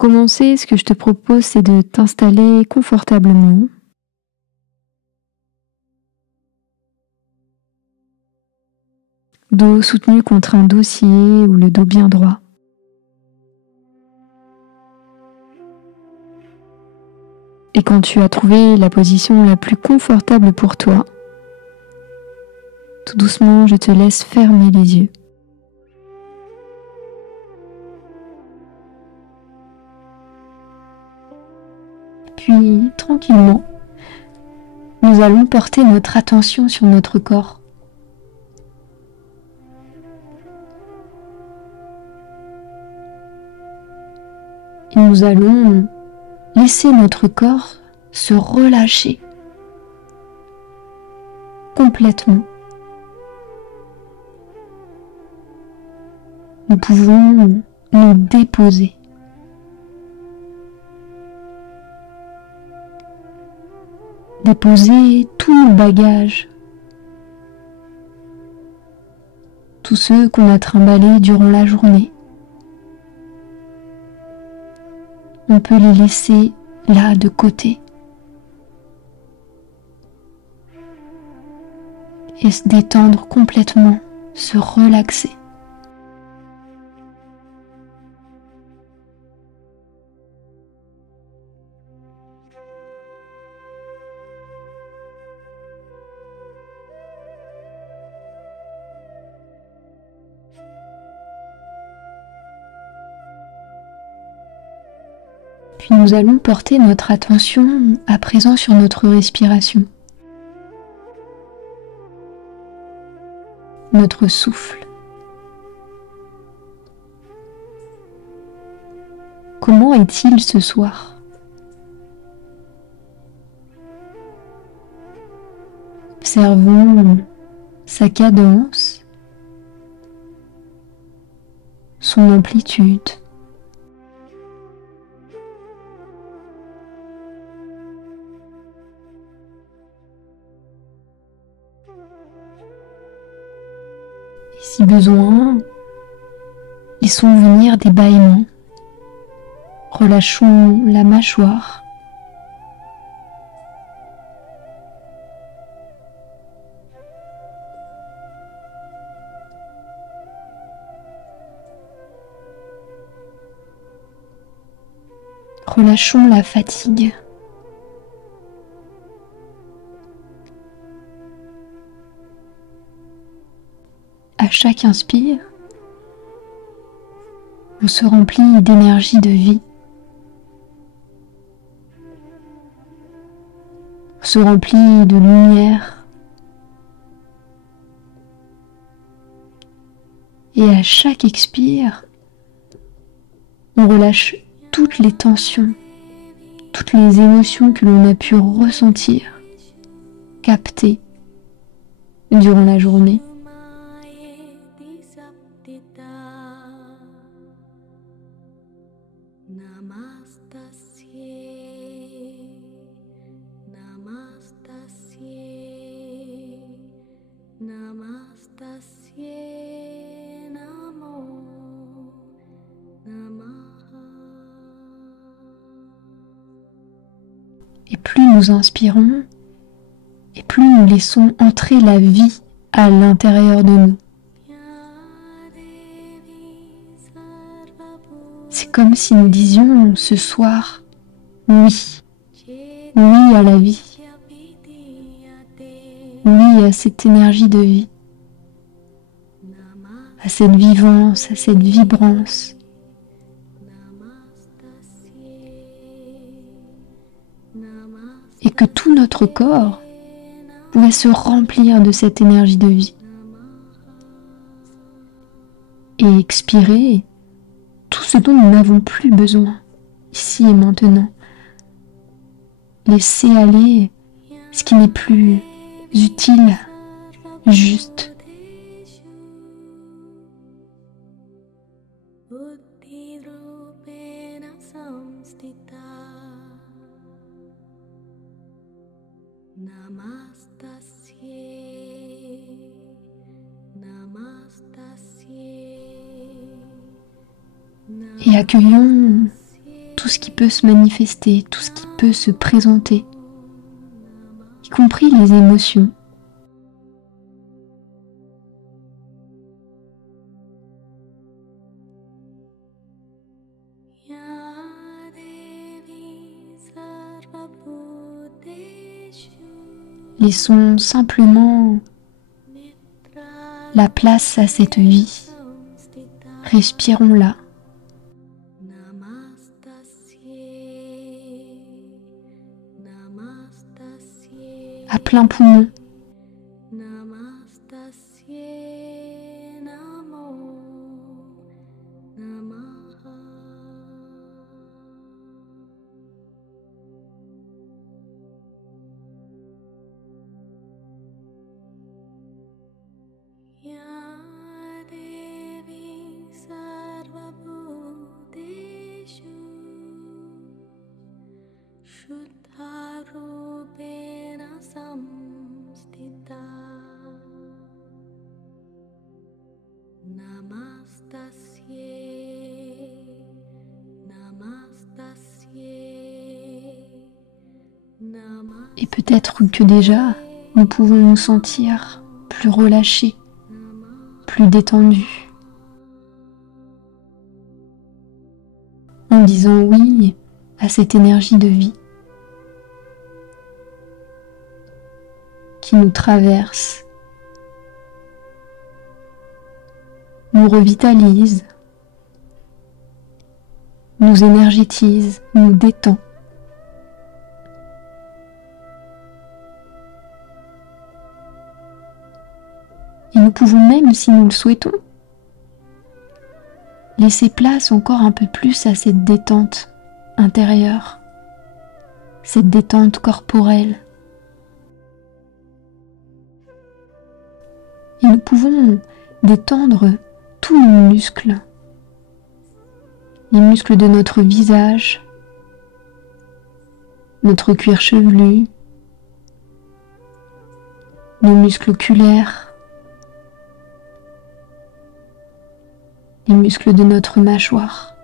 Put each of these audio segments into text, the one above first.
commencer, ce que je te propose, c'est de t'installer confortablement. Dos soutenu contre un dossier ou le dos bien droit. Et quand tu as trouvé la position la plus confortable pour toi, tout doucement, je te laisse fermer les yeux. Puis, tranquillement, nous allons porter notre attention sur notre corps. Et nous allons laisser notre corps se relâcher complètement. Nous pouvons nous déposer. Déposer tous nos bagages, tous ceux qu'on a trimballés durant la journée. On peut les laisser là de côté et se détendre complètement, se relaxer. Puis nous allons porter notre attention à présent sur notre respiration, notre souffle. Comment est-il ce soir? Observons sa cadence, son amplitude. Et si besoin, laissons venir des bâillements. Relâchons la mâchoire. Relâchons la fatigue. À chaque inspire, on se remplit d'énergie de vie. On se remplit de lumière. Et à chaque expire, on relâche toutes les tensions, toutes les émotions que l'on a pu ressentir, capter durant la journée. Et plus nous inspirons, et plus nous laissons entrer la vie à l'intérieur de nous. C'est comme si nous disions ce soir, oui, oui à la vie, oui à cette énergie de vie, à cette vivance, à cette vibrance. Et que tout notre corps pouvait se remplir de cette énergie de vie. Et expirer tout ce dont nous n'avons plus besoin, ici et maintenant. Laisser aller ce qui n'est plus utile, juste. Et accueillons ce qui peut se manifester, tout ce qui peut se présenter, y compris les émotions. Laissons simplement la place à cette vie. Respirons-la. À plein poumon. Et peut-être que déjà, nous pouvons nous sentir plus relâchés, plus détendus, en disant oui à cette énergie de vie qui nous traverse, nous revitalise, nous énergétise, nous détend. Et nous pouvons même, si nous le souhaitons, laisser place encore un peu plus à cette détente intérieure, cette détente corporelle. Et nous pouvons détendre tous nos muscles, les muscles de notre visage, notre cuir chevelu, nos muscles oculaires, les muscles de notre mâchoire.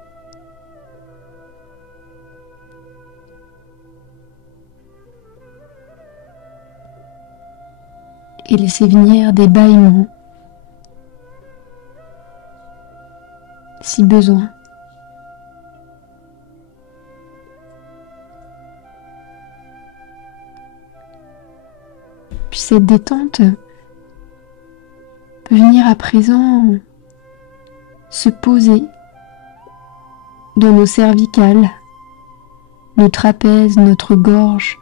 Et laisser venir des bâillements, si besoin. Puis cette détente peut venir à présent se poser dans nos cervicales, nos trapèzes, notre gorge.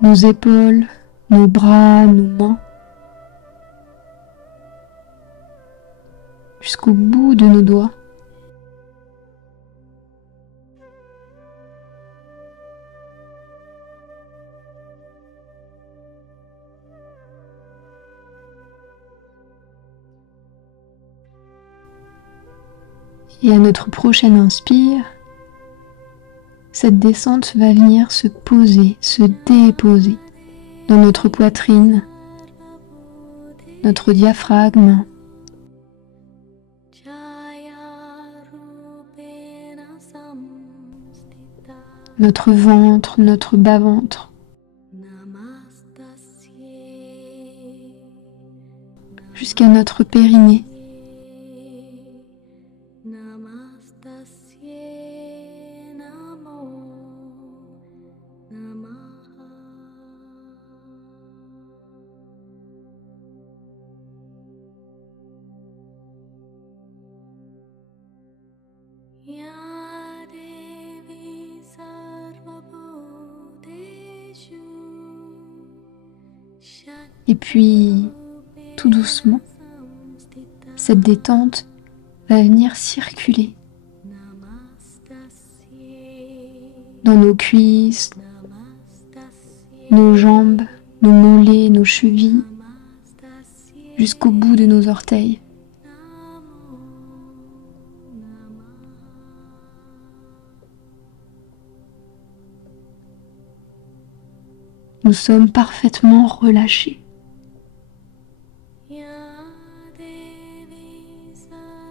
Nos épaules, nos bras, nos mains, jusqu'au bout de nos doigts. Et à notre prochaine inspire, cette descente va venir se poser, se déposer dans notre poitrine, notre diaphragme, notre ventre, notre bas-ventre, jusqu'à notre périnée. Et puis, tout doucement, cette détente va venir circuler dans nos cuisses, nos jambes, nos mollets, nos chevilles, jusqu'au bout de nos orteils. Nous sommes parfaitement relâchés.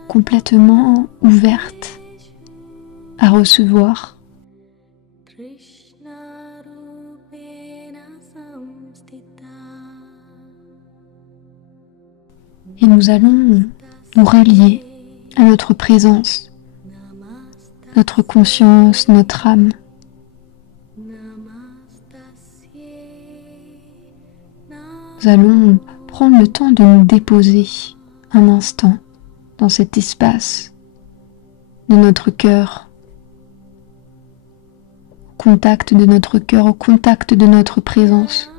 complètement ouverte à recevoir. Et nous allons nous relier à notre présence, notre conscience, notre âme. Nous allons prendre le temps de nous déposer un instant dans cet espace de notre cœur, au contact de notre cœur, au contact de notre présence.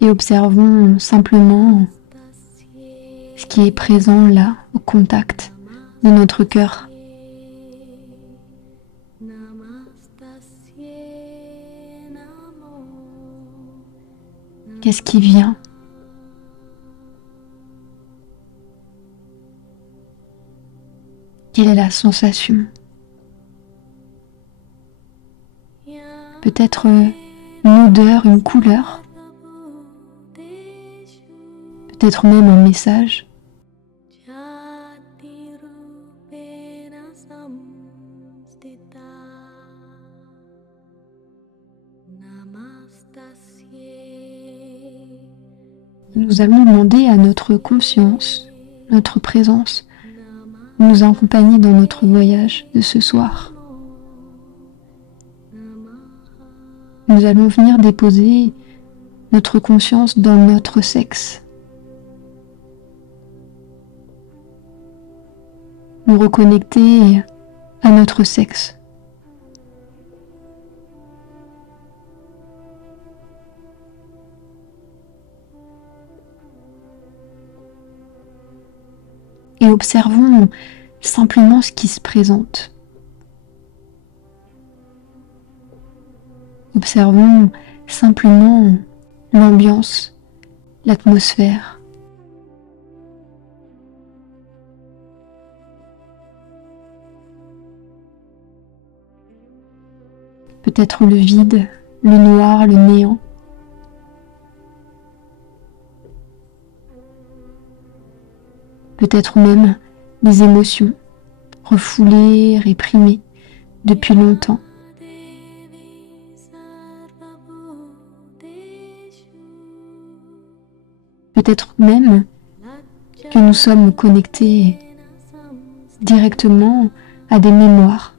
Et observons simplement ce qui est présent là, au contact de notre cœur. Qu'est-ce qui vient? Quelle est la sensation? Peut-être une odeur, une couleur, peut-être même un message. Nous allons demander à notre conscience, notre présence, de nous accompagner dans notre voyage de ce soir. Nous allons venir déposer notre conscience dans notre sexe. Nous reconnecter à notre sexe. Et observons simplement ce qui se présente. Observons simplement l'ambiance, l'atmosphère. Peut-être le vide, le noir, le néant. Peut-être même des émotions refoulées, réprimées depuis longtemps. Peut-être même que nous sommes connectés directement à des mémoires,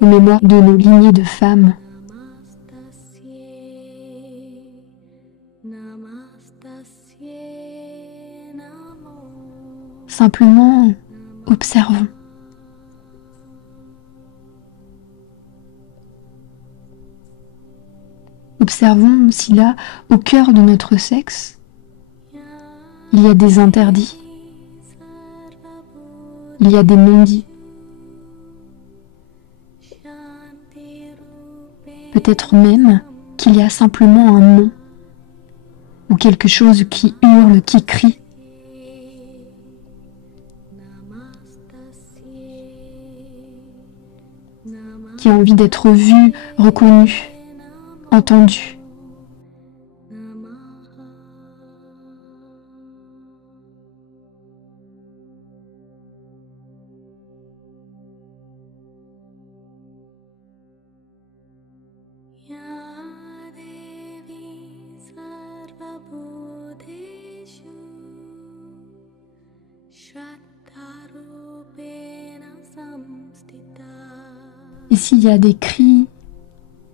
aux mémoires de nos lignées de femmes. Simplement observons. Observons si là, au cœur de notre sexe, il y a des interdits, il y a des non-dits. Peut-être même qu'il y a simplement un nom, ou quelque chose qui hurle, qui crie. Qui a envie d'être vu, reconnu, entendu. Et s'il y a des cris,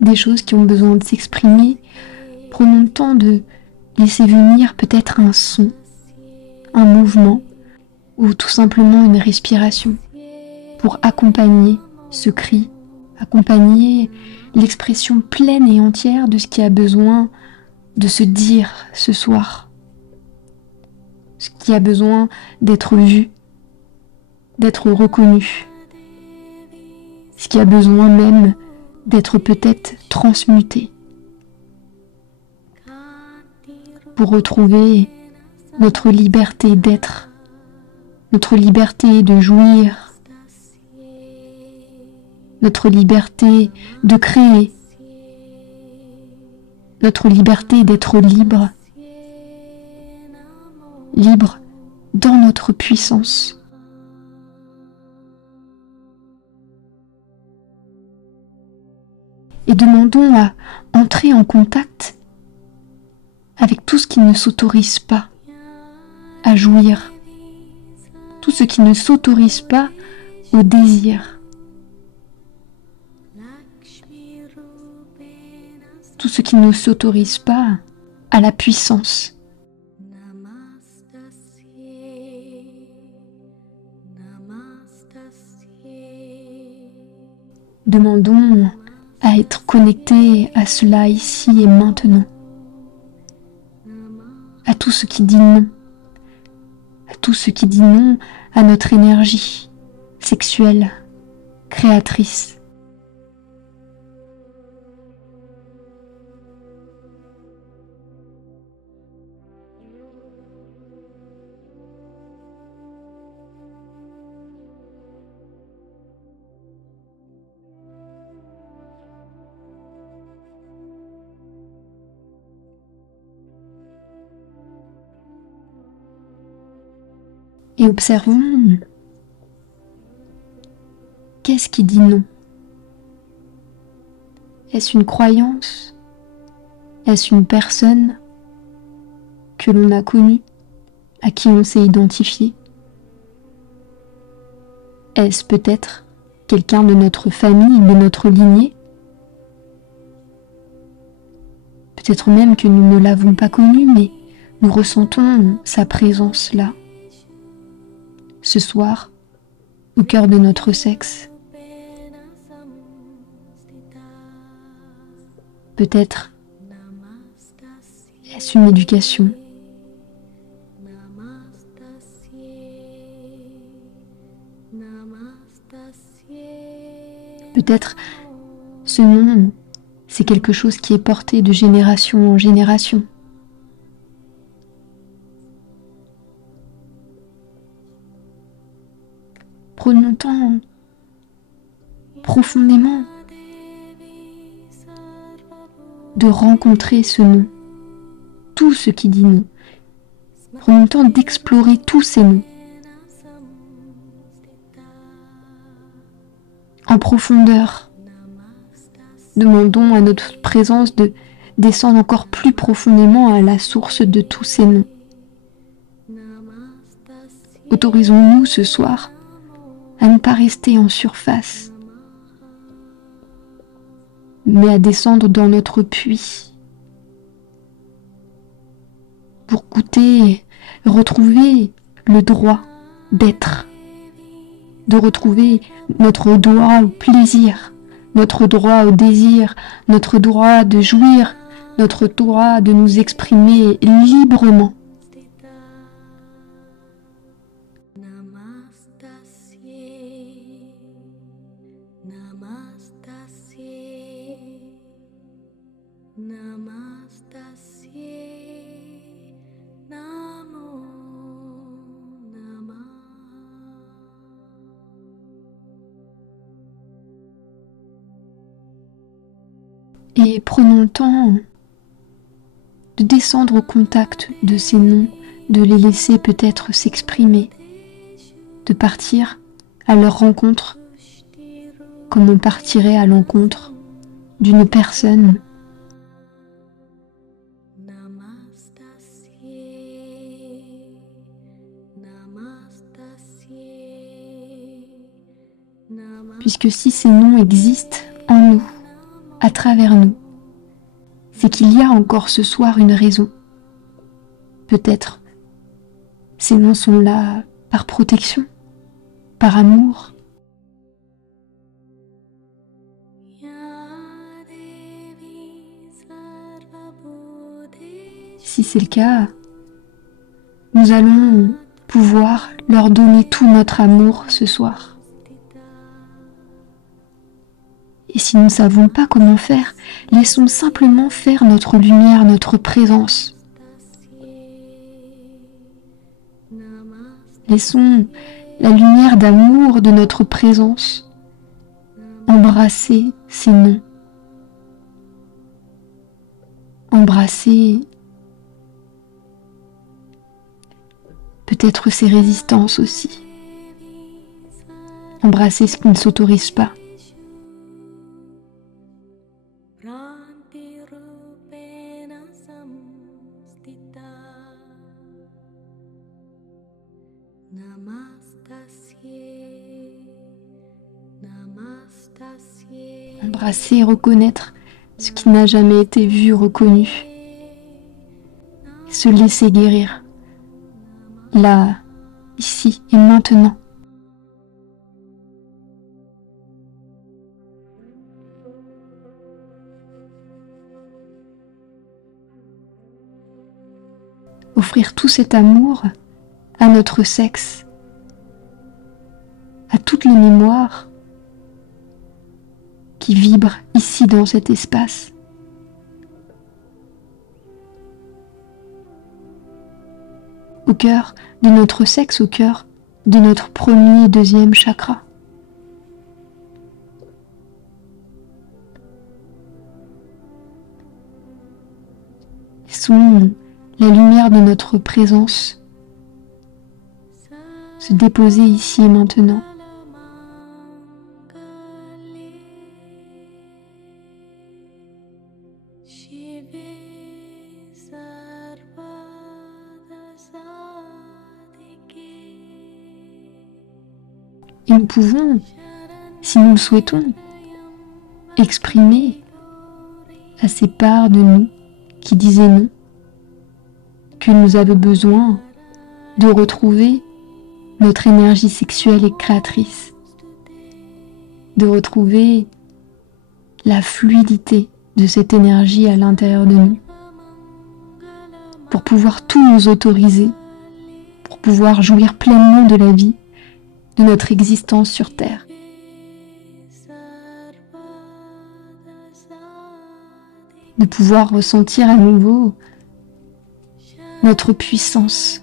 des choses qui ont besoin de s'exprimer, prenons le temps de laisser venir peut-être un son, un mouvement ou tout simplement une respiration pour accompagner ce cri, accompagner l'expression pleine et entière de ce qui a besoin de se dire ce soir, ce qui a besoin d'être vu, d'être reconnu, ce qui a besoin même d'être peut-être transmuté pour retrouver notre liberté d'être, notre liberté de jouir notre liberté de créer, notre liberté d'être libre, libre dans notre puissance. Et demandons à entrer en contact avec tout ce qui ne s'autorise pas à jouir, tout ce qui ne s'autorise pas au désir, tout ce qui ne s'autorise pas à la puissance. Demandons à être connectés à cela ici et maintenant, à tout ce qui dit non, à tout ce qui dit non à notre énergie sexuelle, créatrice. Et observons, qu'est-ce qui dit non? Est-ce une croyance? Est-ce une personne que l'on a connue, à qui on s'est identifié? Est-ce peut-être quelqu'un de notre famille, de notre lignée? Peut-être même que nous ne l'avons pas connu, mais nous ressentons sa présence là. Ce soir, au cœur de notre sexe. Peut-être est-ce une éducation. Peut-être ce nom, c'est quelque chose qui est porté de génération en génération. Prenons le temps profondément de rencontrer ce nom, tout ce qui dit non. Prenons le temps d'explorer tous ces noms en profondeur. Demandons à notre présence de descendre encore plus profondément à la source de tous ces noms. Autorisons-nous ce soir à ne pas rester en surface, mais à descendre dans notre puits pour goûter, retrouver le droit d'être, de retrouver notre droit au plaisir, notre droit au désir, notre droit de jouir, notre droit de nous exprimer librement. Et prenons le temps de descendre au contact de ces noms, de les laisser peut-être s'exprimer, de partir à leur rencontre comme on partirait à l'encontre d'une personne. Puisque si ces noms existent en nous, à travers nous, c'est qu'il y a encore ce soir une raison. Peut-être ces noms sont là par protection, par amour. Si c'est le cas, nous allons pouvoir leur donner tout notre amour ce soir. Et si nous ne savons pas comment faire, laissons simplement faire notre lumière, notre présence. Laissons la lumière d'amour de notre présence embrasser ces non. Embrasser peut-être ces résistances aussi. Embrasser ce qui ne s'autorise pas. Embrasser et reconnaître ce qui n'a jamais été vu, reconnu. Se laisser guérir. Là, ici et maintenant. Offrir tout cet amour à notre sexe, à toutes les mémoires qui vibrent ici dans cet espace. Au cœur de notre sexe, au cœur de notre premier et deuxième chakra. Laissons la lumière de notre présence se déposer ici et maintenant. Et nous pouvons, si nous le souhaitons, exprimer à ces parts de nous qui disaient non, que nous avons besoin de retrouver notre énergie sexuelle et créatrice, de retrouver la fluidité de cette énergie à l'intérieur de nous, pour pouvoir tout nous autoriser, pour pouvoir jouir pleinement de la vie, de notre existence sur Terre. De pouvoir ressentir à nouveau notre puissance.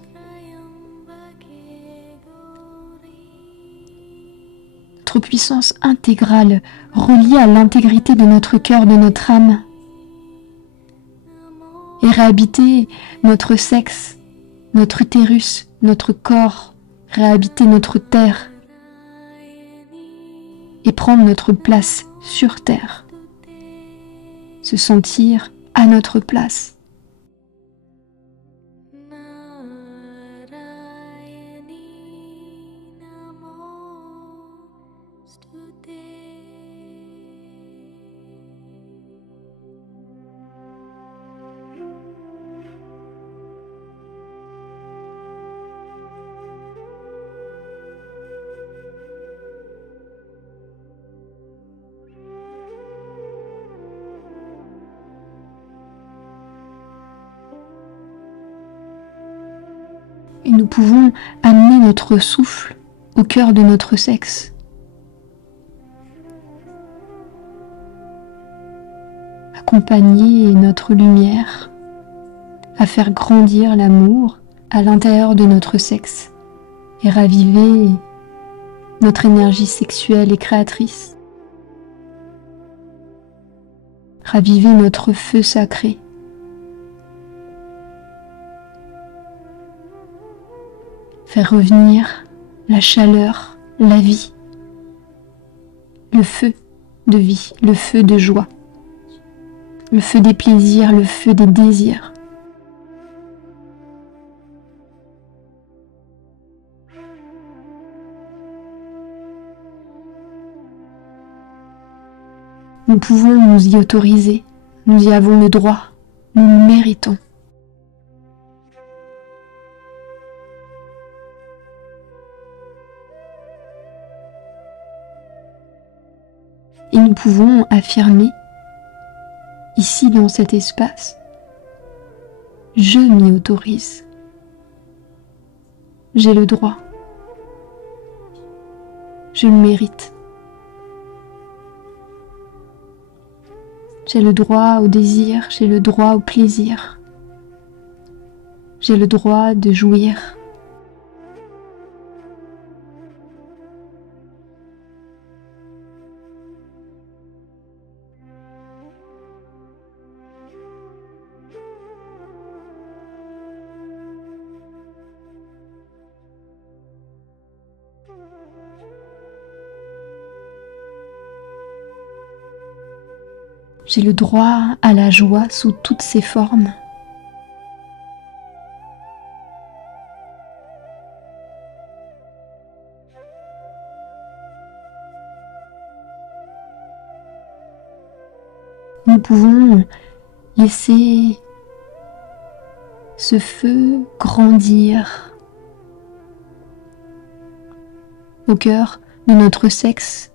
Notre puissance intégrale, reliée à l'intégrité de notre cœur, de notre âme. Et réhabiter notre sexe, notre utérus, notre corps, réhabiter notre terre et prendre notre place sur terre, se sentir à notre place. Et nous pouvons amener notre souffle au cœur de notre sexe. Accompagner notre lumière à faire grandir l'amour à l'intérieur de notre sexe et raviver notre énergie sexuelle et créatrice. Raviver notre feu sacré. Faire revenir la chaleur, la vie, le feu de vie, le feu de joie, le feu des plaisirs, le feu des désirs. Nous pouvons nous y autoriser, nous y avons le droit, nous le méritons. Et nous pouvons affirmer, ici dans cet espace, je m'y autorise. J'ai le droit. Je le mérite. J'ai le droit au désir, j'ai le droit au plaisir. J'ai le droit de jouir. J'ai le droit à la joie sous toutes ses formes. Nous pouvons laisser ce feu grandir au cœur de notre sexe,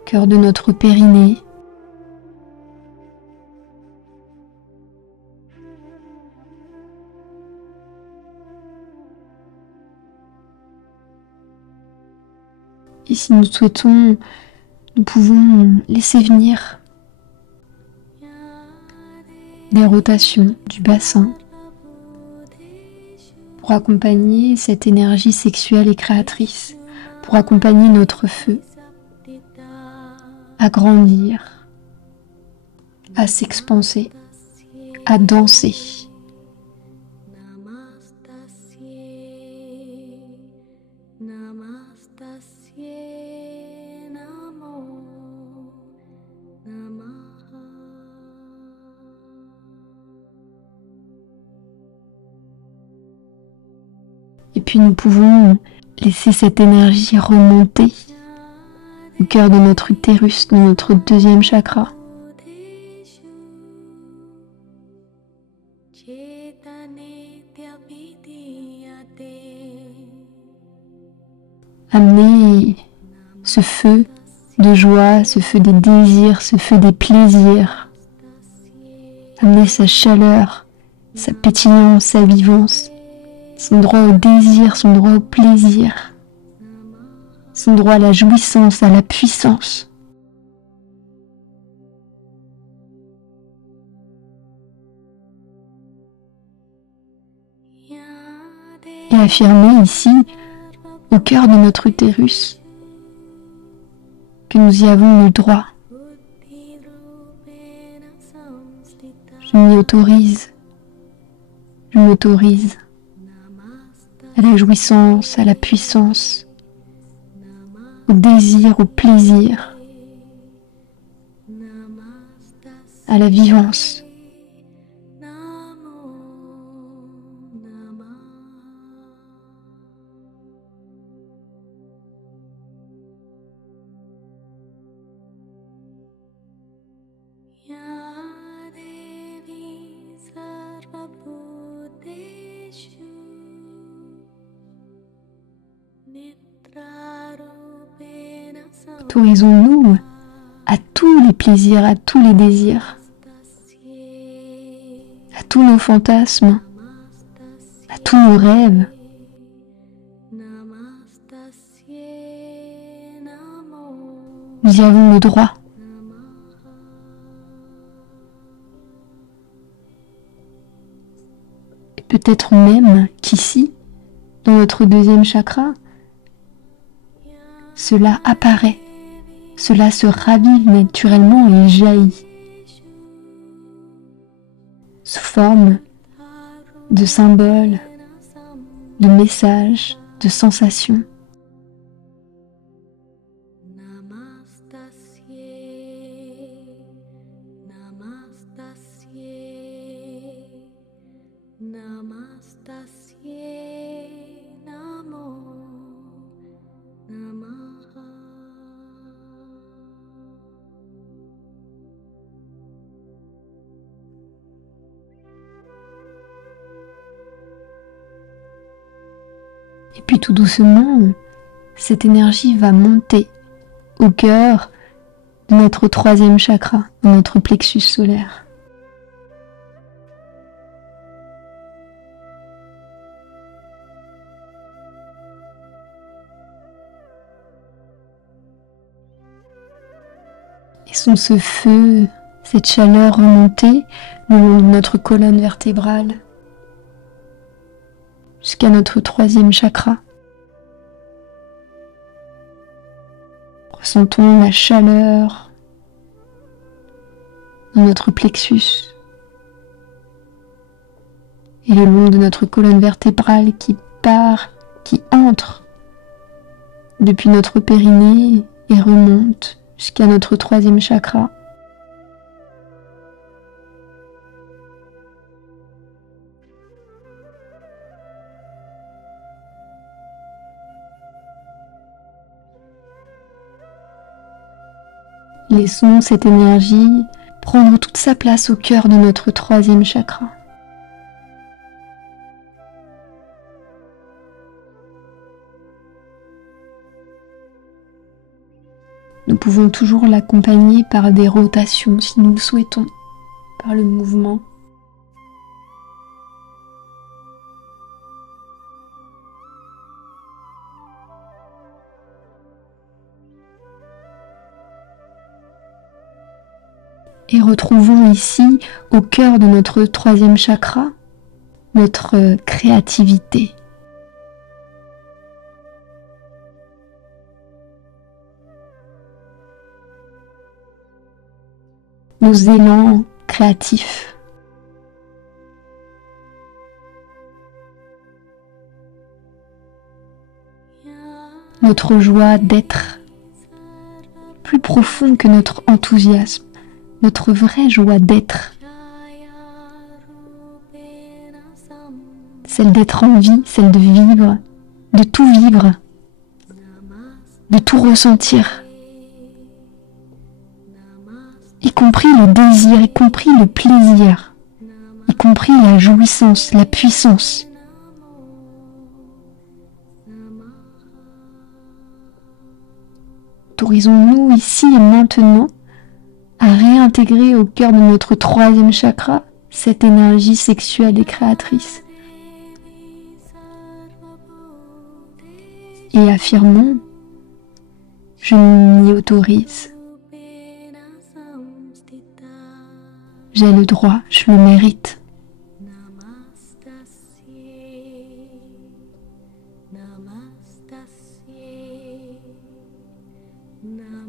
au cœur de notre périnée, et si nous souhaitons, nous pouvons laisser venir des rotations du bassin pour accompagner cette énergie sexuelle et créatrice, pour accompagner notre feu à grandir, à s'expanser, à danser. Et puis nous pouvons laisser cette énergie remonter au cœur de notre utérus, de notre deuxième chakra. Amener ce feu de joie, ce feu des désirs, ce feu des plaisirs. Amener sa chaleur, sa pétillance, sa vivance. Son droit au désir, son droit au plaisir, son droit à la jouissance, à la puissance. Et affirmer ici, au cœur de notre utérus, que nous y avons le droit. Je m'autorise à la jouissance, à la puissance, au désir, au plaisir, à la vivance. Autorisons-nous à tous les plaisirs, à tous les désirs, à tous nos fantasmes, à tous nos rêves. Nous y avons le droit. Et peut-être même qu'ici, dans notre deuxième chakra, cela apparaît, cela se ravive naturellement et jaillit sous forme de symboles, de messages, de sensations. Et puis tout doucement, cette énergie va monter au cœur de notre troisième chakra, de notre plexus solaire. Et sont ce feu, cette chaleur remontée le long de notre colonne vertébrale jusqu'à notre troisième chakra. Ressentons la chaleur dans notre plexus et le long de notre colonne vertébrale qui entre depuis notre périnée et remonte jusqu'à notre troisième chakra. Laissons cette énergie prendre toute sa place au cœur de notre troisième chakra. Nous pouvons toujours l'accompagner par des rotations si nous le souhaitons, par le mouvement. Et retrouvons ici, au cœur de notre troisième chakra, notre créativité. Nos élans créatifs. Notre joie d'être, plus profond que notre enthousiasme, notre vraie joie d'être. Celle d'être en vie, celle de vivre, de tout vivre, de tout ressentir. Y compris le désir, y compris le plaisir, y compris la jouissance, la puissance. Autorisons-nous ici et maintenant à réintégrer au cœur de notre troisième chakra cette énergie sexuelle et créatrice. Et affirmons, je m'y autorise. J'ai le droit, je le mérite.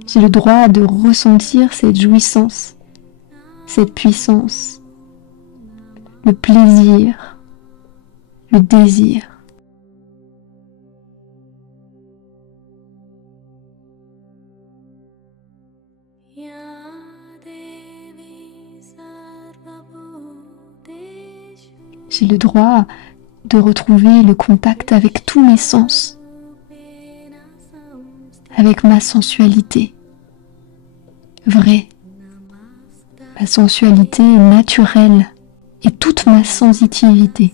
J'ai le droit de ressentir cette jouissance, cette puissance, le plaisir, le désir. J'ai le droit de retrouver le contact avec tous mes sens, avec ma sensualité vraie, ma sensualité naturelle et toute ma sensitivité.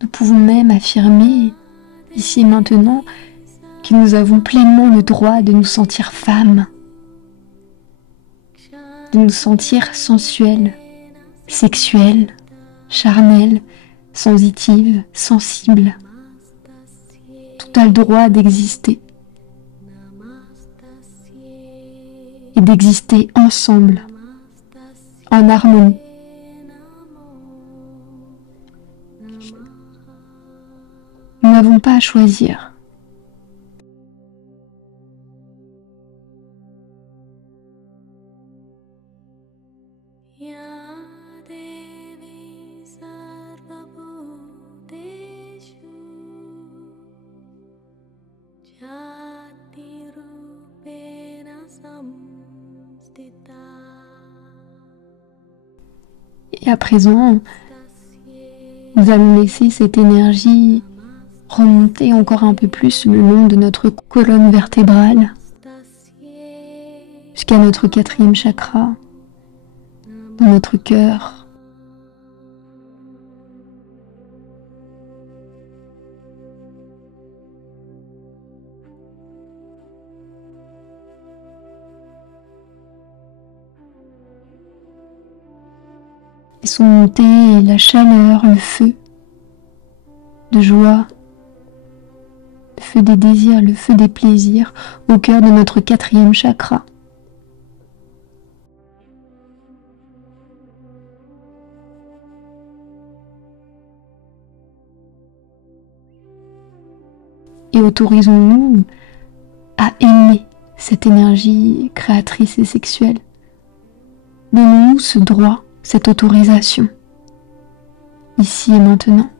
Nous pouvons même affirmer, ici et maintenant, que nous avons pleinement le droit de nous sentir femmes, de nous sentir sensuelles, sexuelles, charnelles, sensitives, sensibles. Tout a le droit d'exister et d'exister ensemble, en harmonie. Nous n'avons pas à choisir. Et à présent, nous allons laisser cette énergie remonter encore un peu plus le long de notre colonne vertébrale jusqu'à notre quatrième chakra, dans notre cœur. Laissons monter la chaleur, le feu de joie, le feu des désirs, le feu des plaisirs au cœur de notre quatrième chakra. Et autorisons-nous à aimer cette énergie créatrice et sexuelle. Donnons-nous ce droit, cette autorisation, ici et maintenant.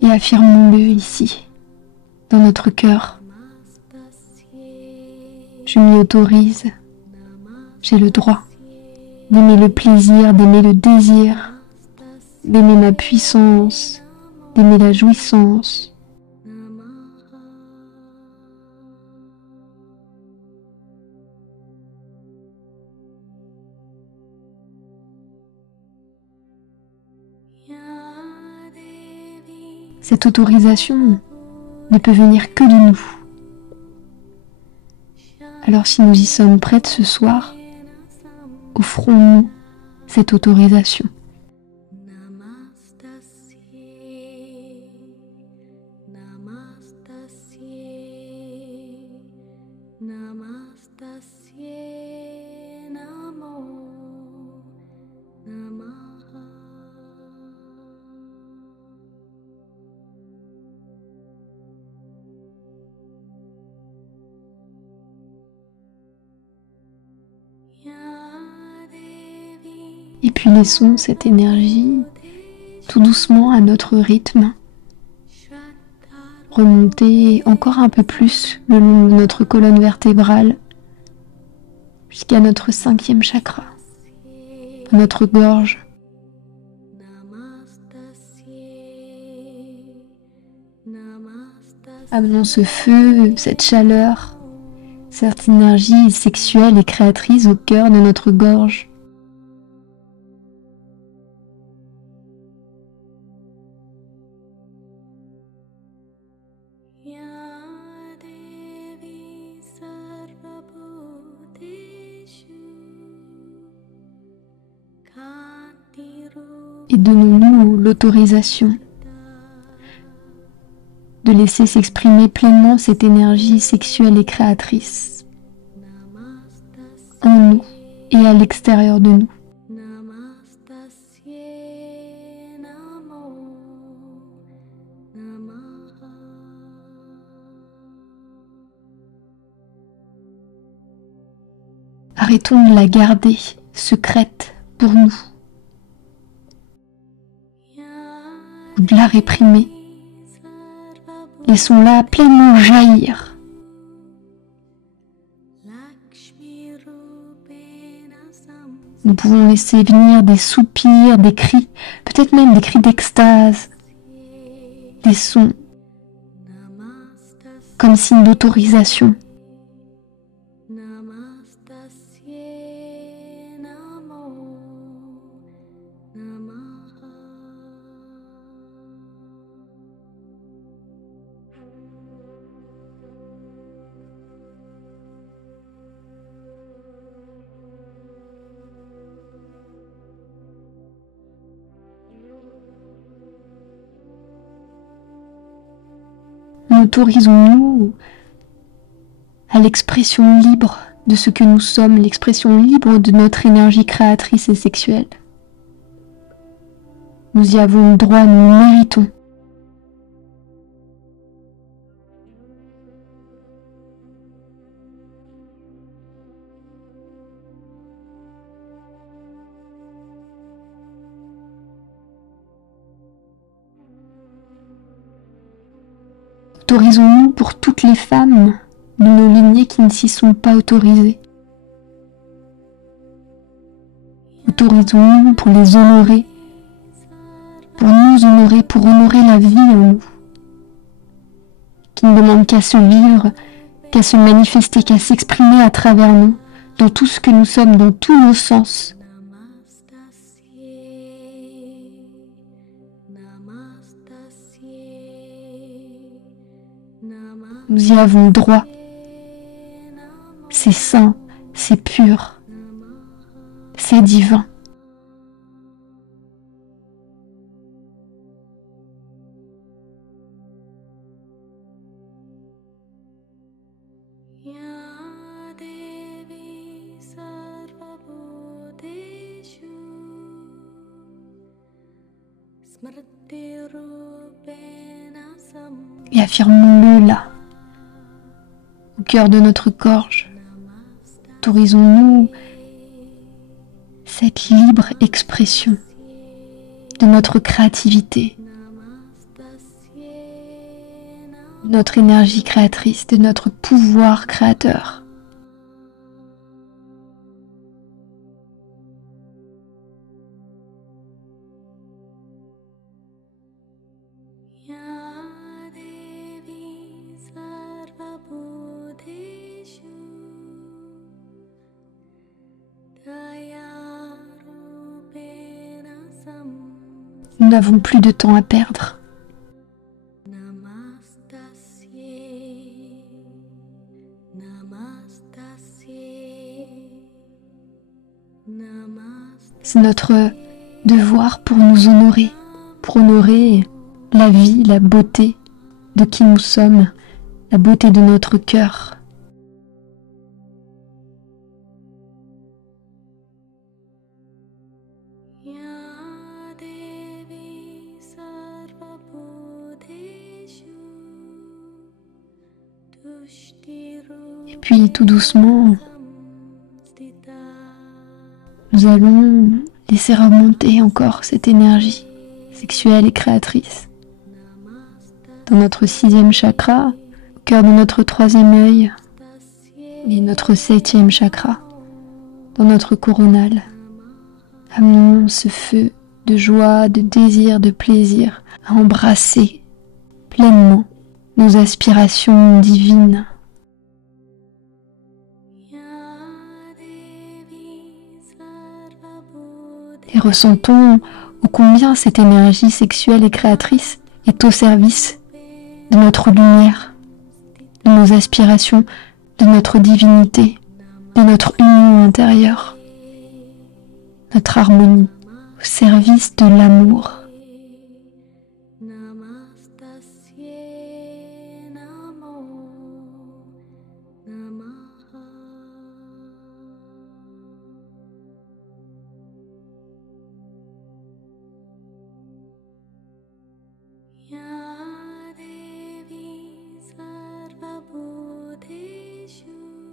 Et affirmons-le ici, dans notre cœur. Je m'y autorise, j'ai le droit d'aimer le plaisir, d'aimer le désir, d'aimer ma puissance, d'aimer la jouissance. Cette autorisation ne peut venir que de nous. Alors si nous y sommes prêtes ce soir, offrons-nous cette autorisation. Et puis laissons cette énergie tout doucement à notre rythme remonter encore un peu plus le long de notre colonne vertébrale jusqu'à notre 5e chakra, à notre gorge. Amenons ce feu, cette chaleur, cette énergie sexuelle et créatrice au cœur de notre gorge. Et donnons-nous l'autorisation de laisser s'exprimer pleinement cette énergie sexuelle et créatrice en nous et à l'extérieur de nous. Arrêtons de la garder secrète pour nous, ou de la réprimer. Laissons-la pleinement jaillir. Nous pouvons laisser venir des soupirs, des cris, peut-être même des cris d'extase, des sons comme signe d'autorisation. Autorisons-nous à l'expression libre de ce que nous sommes, l'expression libre de notre énergie créatrice et sexuelle. Nous y avons le droit, nous le méritons. Autorisons-nous pour toutes les femmes de nos lignées qui ne s'y sont pas autorisées. Autorisons-nous pour les honorer, pour nous honorer, pour honorer la vie en nous, qui ne demande qu'à se vivre, qu'à se manifester, qu'à s'exprimer à travers nous, dans tout ce que nous sommes, dans tous nos sens. Nous y avons droit. C'est saint, c'est pur, c'est divin. Et affirmons-le là, au cœur de notre gorge. Autorisons-nous cette libre expression de notre créativité, de notre énergie créatrice, de notre pouvoir créateur. Nous n'avons plus de temps à perdre. C'est notre devoir pour nous honorer, pour honorer la vie, la beauté de qui nous sommes, la beauté de notre cœur. Et puis tout doucement, nous allons laisser remonter encore cette énergie sexuelle et créatrice dans notre 6e chakra, au cœur de notre 3e œil et notre 7e chakra, dans notre coronale. Amenons ce feu de joie, de désir, de plaisir à embrasser pleinement nos aspirations divines. Et ressentons ô combien cette énergie sexuelle et créatrice est au service de notre lumière, de nos aspirations, de notre divinité, de notre union intérieure, notre harmonie, au service de l'amour.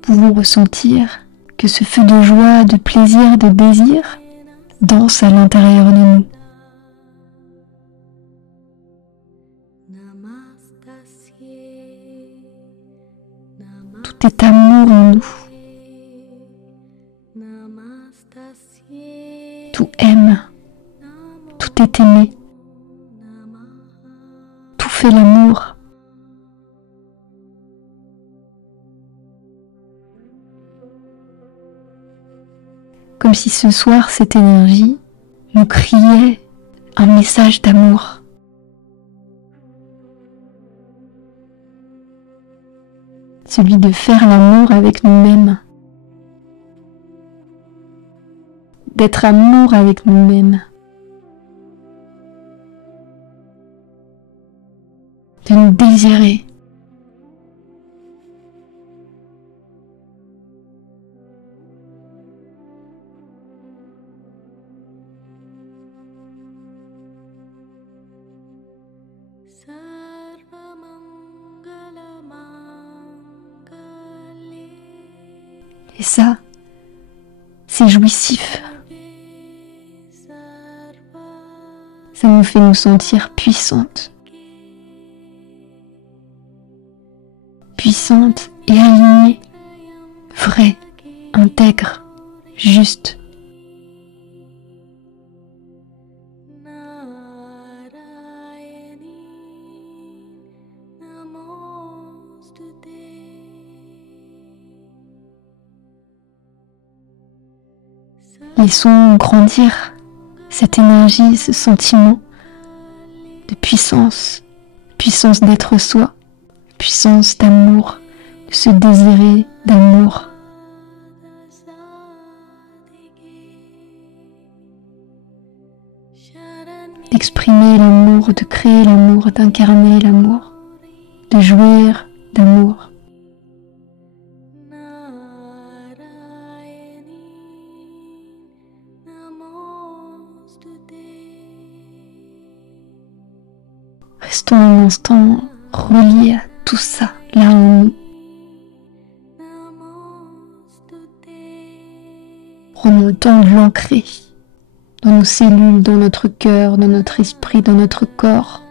Pouvons ressentir que ce feu de joie, de plaisir, de désir danse à l'intérieur de nous. Tout est amour en nous. Tout aime, tout est aimé. Tout fait l'amour. Comme si ce soir, cette énergie nous criait un message d'amour. Celui de faire l'amour avec nous-mêmes. D'être amour avec nous-mêmes. De nous désirer. Et ça, c'est jouissif. Ça nous fait nous sentir puissantes. Puissantes et alignées, vraies, intègres, justes. Laissons grandir cette énergie, ce sentiment de puissance, puissance d'être soi, puissance d'amour, de se désirer d'amour. D'exprimer l'amour, de créer l'amour, d'incarner l'amour, de jouir d'amour. restons un instant reliés à tout ça, là en nous. Prenons le temps de l'ancrer dans nos cellules, dans notre cœur, dans notre esprit, dans notre corps.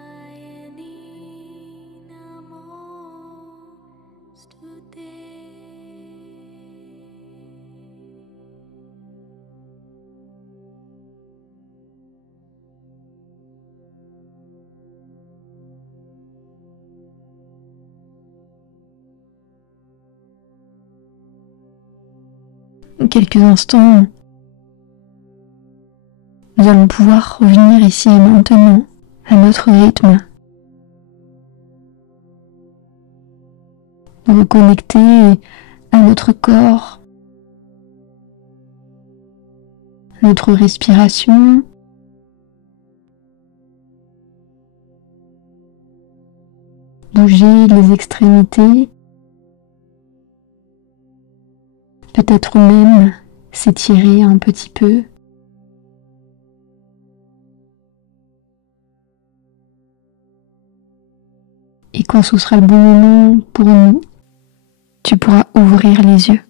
En quelques instants, nous allons pouvoir revenir ici et maintenant à notre rythme, nous reconnecter à notre corps, à notre respiration, bouger les extrémités, peut-être même s'étirer un petit peu. Et quand ce sera le bon moment pour nous, tu pourras ouvrir les yeux.